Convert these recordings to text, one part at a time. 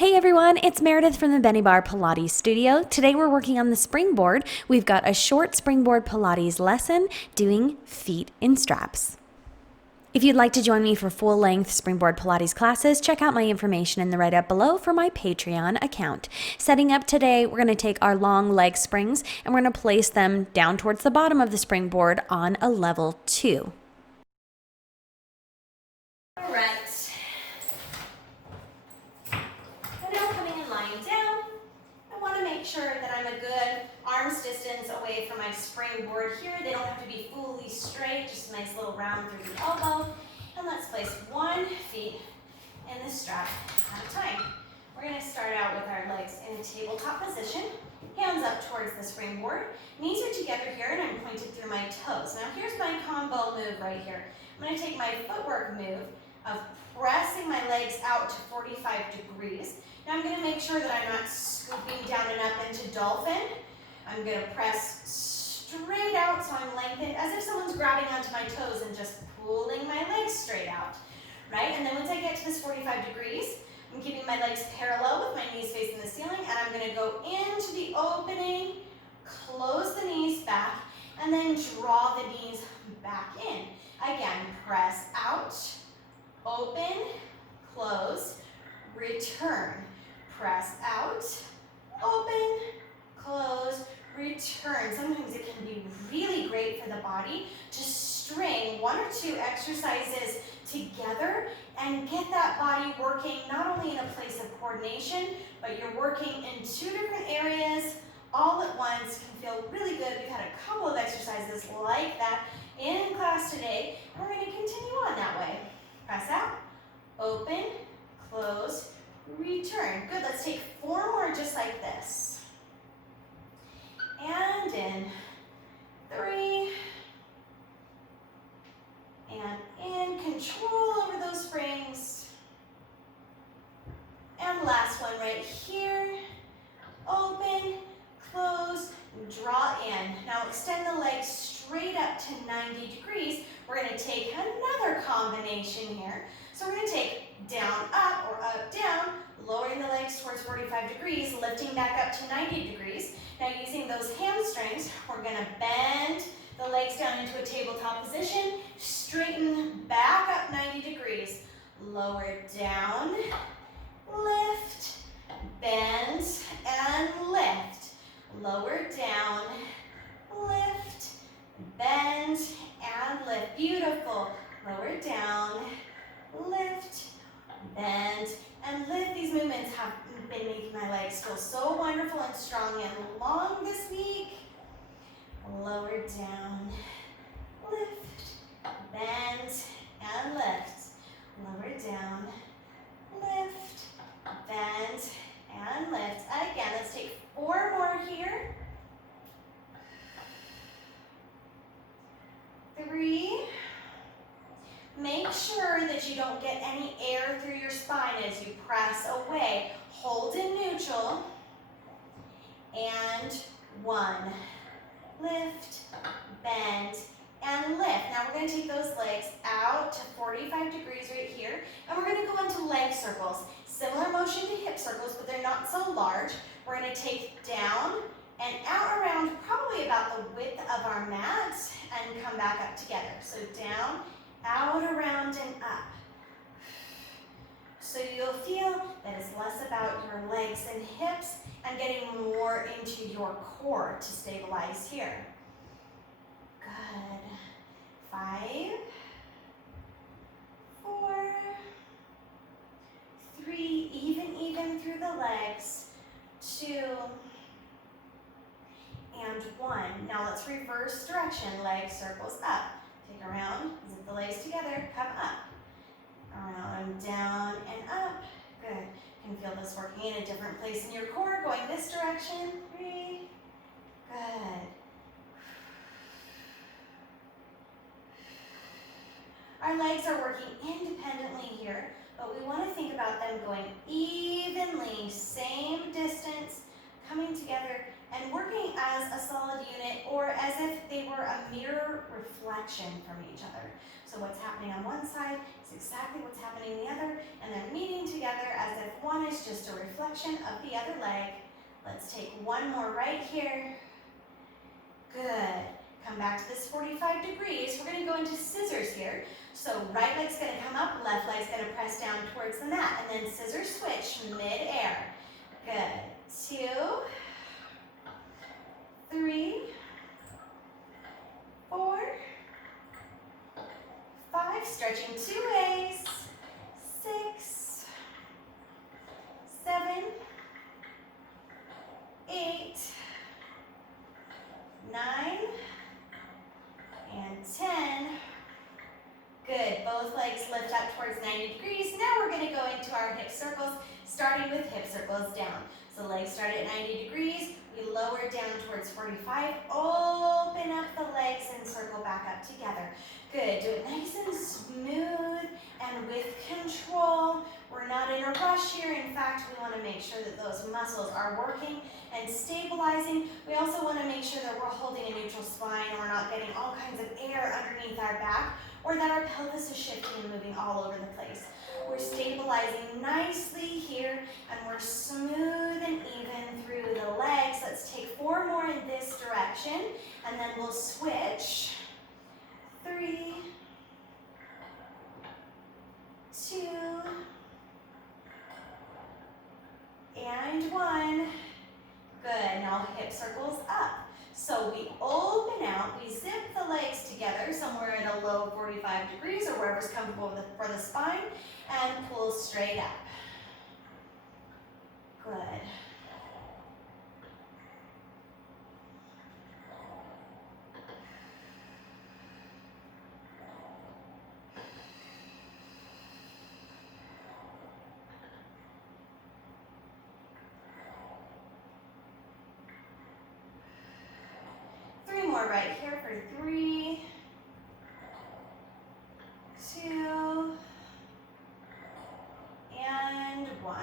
Hey everyone, it's Meredith from the Benniebarrefitness Pilates studio. Today we're working on the springboard. We've got a short springboard Pilates lesson doing feet in straps. If you'd like to join me for full-length springboard Pilates classes, check out my information in the write-up below for my Patreon account. Setting up today, we're going to take our long leg springs and we're going to place them down towards the bottom of the springboard on a level 2. All right. Make sure that I'm a good arm's distance away from my springboard here. They don't have to be fully straight, just a nice little round through the elbow. And let's place one foot in the strap at a time. We're going to start out with our legs in a tabletop position, hands up towards the springboard. Knees are together here and I'm pointed through my toes. Now here's my combo move right here. I'm going to take my footwork move of pressing my legs out to 45 degrees. Now I'm going to make sure that I'm not scooping down and up into dolphin. I'm going to press straight out so I'm lengthened, as if someone's grabbing onto my toes and just pulling my legs straight out, right? And then once I get to this 45 degrees, I'm keeping my legs parallel with my knees facing the ceiling, and I'm going to go into the opening, close the knees back, and then draw the knees back in. Again, press out, open, close, return. Press out, open, close, return. Sometimes it can be really great for the body to string 1 or 2 exercises together and get that body working not only in a place of coordination, but you're working in 2 different areas all at once. Can feel really good. We've had a couple of exercises like that in class today, and we're going to continue on that way. Press out, open, close, return. Good, let's take 4 more just like this. And in 3. And in, control over those springs. And last one right here. Open, close, draw in. Now extend the legs straight up to 90 degrees. We're going to take another combination here. So we're going to take down, up, or up, down, lowering the legs towards 45 degrees, lifting back up to 90 degrees. Now using those hamstrings, we're going to bend the legs down into a tabletop position, straighten back up 90 degrees, lower down, lift, bend, and lift. Lower down, lift, bend, and lift. Beautiful. Lower down, lift, bend, and lift. These movements have been making my legs feel so wonderful and strong and long this week. Lower down, lift, bend, and lift. Lower down, lift, bend, and lift. Again, let's take 4 more here. 3. Make sure that you don't get any air through your spine as you press away. Hold in neutral. And 1. Lift, bend, and lift. Now we're going to take those legs out to 45 degrees right here. And we're going to go into leg circles. Similar motion to hip circles, but they're not so large. We're going to take down and out around probably about the width of our mat and come back up together. So down, out, around, and up. So you'll feel that it's less about your legs and hips and getting more into your core to stabilize here. Good. 5, 4, 3, even through the legs. 2, and 1. Now let's reverse direction. Legs circles up. Take around, zip the legs together, come up. Around, down, and up. Good. You can feel this working in a different place in your core, going this direction. 3. Good. Our legs are working independently here, but we want to think about them going evenly, same distance, coming together and working as a solid unit, or as if they were a mirror reflection from each other. So what's happening on one side is exactly what's happening on the other, and they're meeting together as if one is just a reflection of the other leg. Let's take one more right here. Good. Come back to this 45 degrees. We're going to go into scissors here. So right leg's going to come up, left leg's going to press down towards the mat, and then scissors switch mid-air. Good. 2, 3, 4, 5, stretching 2 ways, 6, 7, 8, 9, and 10. Good, both legs lift up towards 90 degrees. Now we're going to go into our hip circles, starting with hip circles down. So legs start at 90 degrees, we lower down towards 45, open up the legs and circle back up together. Good, do it nice and smooth and with control. We're not in a rush here. In fact, we want to make sure that those muscles are working and stabilizing. We also want to make sure that we're holding a neutral spine and we're not getting all kinds of air underneath our back, or that our pelvis is shifting and moving all over the place. We're stabilizing nicely here, and we're smooth and even through the legs. Let's take 4 more in this direction, and then we'll switch. 3, 2, and 1. Good, now hip circles up. So we open out, we zip the legs together somewhere at a low 45 degrees or wherever's comfortable for the spine, and pull straight up. Good. Right here for 3, 2, and 1.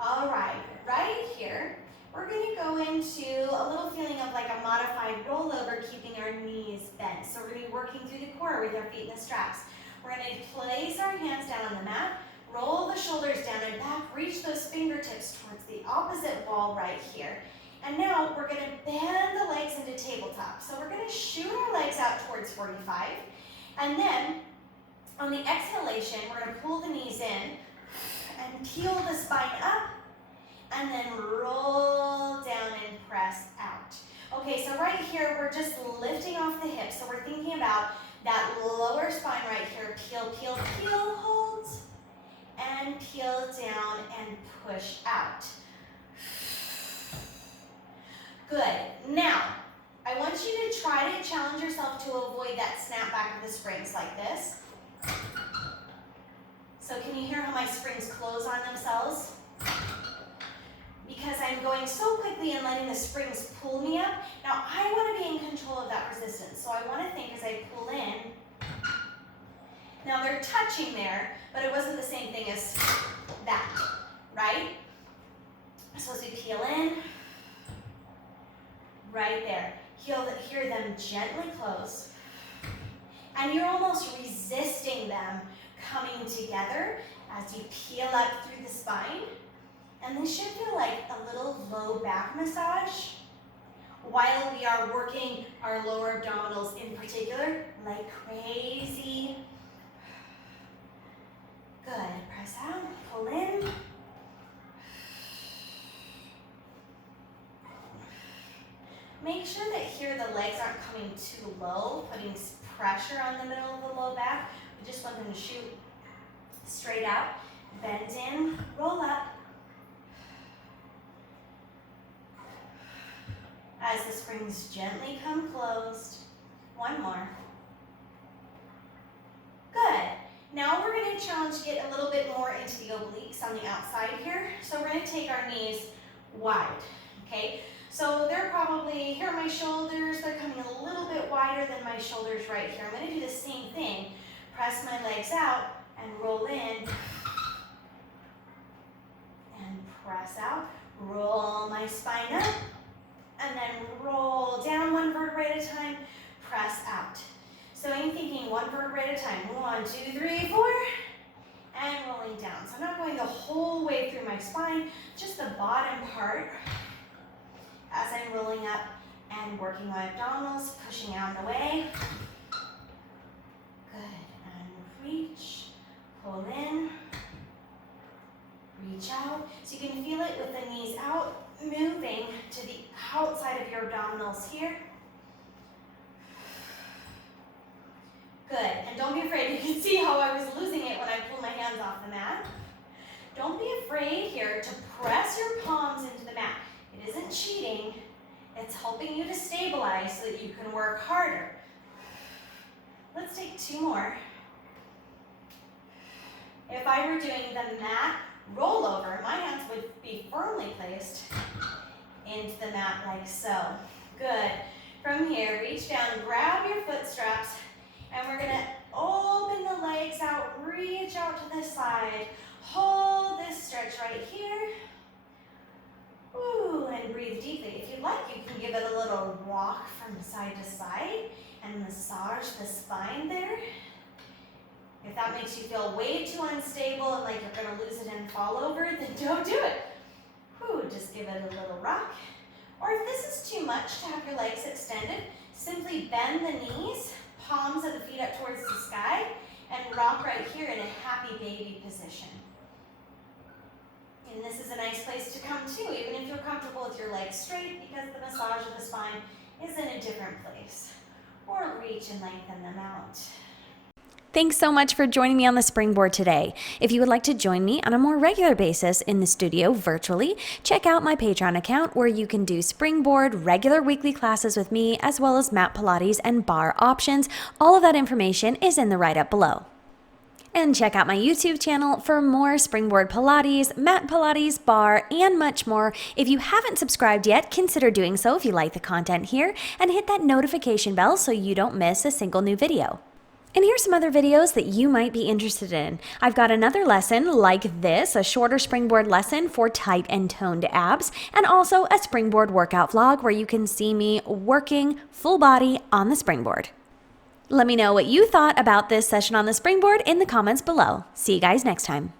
All right, right here, we're going to go into a little feeling of like a modified rollover, keeping our knees bent. So we're going to be working through the core with our feet in the straps. We're going to place our hands down on the mat, roll the shoulders down and back, reach those fingertips towards the opposite wall right here. And now we're going to bend the legs into tabletop. So we're going to shoot our legs out towards 45. And then on the exhalation, we're going to pull the knees in and peel the spine up. And then roll down and press out. Okay, so right here, we're just lifting off the hips. So we're thinking about that lower spine right here. Peel, peel, peel, hold. And peel down and push out. Good. Now, I want you to try to challenge yourself to avoid that snap back of the springs like this. So can you hear how my springs close on themselves? Because I'm going so quickly and letting the springs pull me up. Now, I want to be in control of that resistance. So I want to think as I pull in. Now, they're touching there, but it wasn't the same thing as that, right? So as we peel in, right there. Hear them gently close. And you're almost resisting them coming together as you peel up through the spine. And this should feel like a little low back massage while we are working our lower abdominals in particular, like crazy. Good. Press out, pull in. Make sure that here the legs aren't coming too low, putting pressure on the middle of the low back. We just want them to shoot straight out. Bend in, roll up. As the springs gently come closed. One more. Good. Now we're going to challenge to get a little bit more into the obliques on the outside here. So we're going to take our knees wide, okay? So they're probably, here are my shoulders, they're coming a little bit wider than my shoulders right here. I'm going to do the same thing. Press my legs out and roll in. And press out. Roll my spine up, and then roll down one vertebrae at a time, press out. So I'm thinking one vertebrae at a time. 1, 2, 3, 4, and rolling down. So I'm not going the whole way through my spine, just the bottom part as I'm rolling up and working my abdominals, pushing out and away. Good, and reach, pull in, reach out. So you can feel it with the knees out, moving to the outside of your abdominals here. Good, and don't be afraid. You can see how I was losing it when I pulled my hands off the mat. Don't be afraid here to press your palms into the mat. It isn't cheating, it's helping you to stabilize so that you can work harder. Let's take 2 more. If I were doing the mat rollover, my hands would be firmly placed into the mat like so. Good. From here, reach down, grab your foot straps, and we're gonna open the legs out, reach out to the side. Hold this stretch right here. Ooh, and breathe deeply. If you like, you can give it a little rock from side to side and massage the spine there. If that makes you feel way too unstable and like you're gonna lose it and fall over, then don't do it. Ooh, just give it a little rock. Or if this is too much to have your legs extended, simply bend the knees, palms of the feet up towards the sky, and rock right here in a happy baby position. And this is a nice place to come too, even if you're comfortable with your legs straight, because the massage of the spine is in a different place. Or reach and lengthen them out. Thanks so much for joining me on the Springboard today. If you would like to join me on a more regular basis in the studio virtually, check out my Patreon account where you can do Springboard, regular weekly classes with me, as well as Mat Pilates and Barre options. All of that information is in the write-up below. And check out my YouTube channel for more Springboard Pilates, Mat Pilates, Barre, and much more. If you haven't subscribed yet, consider doing so if you like the content here, and hit that notification bell so you don't miss a single new video. And here's some other videos that you might be interested in. I've got another lesson like this, a shorter springboard lesson for tight and toned abs, and also a springboard workout vlog where you can see me working full body on the springboard. Let me know what you thought about this session on the springboard in the comments below. See you guys next time.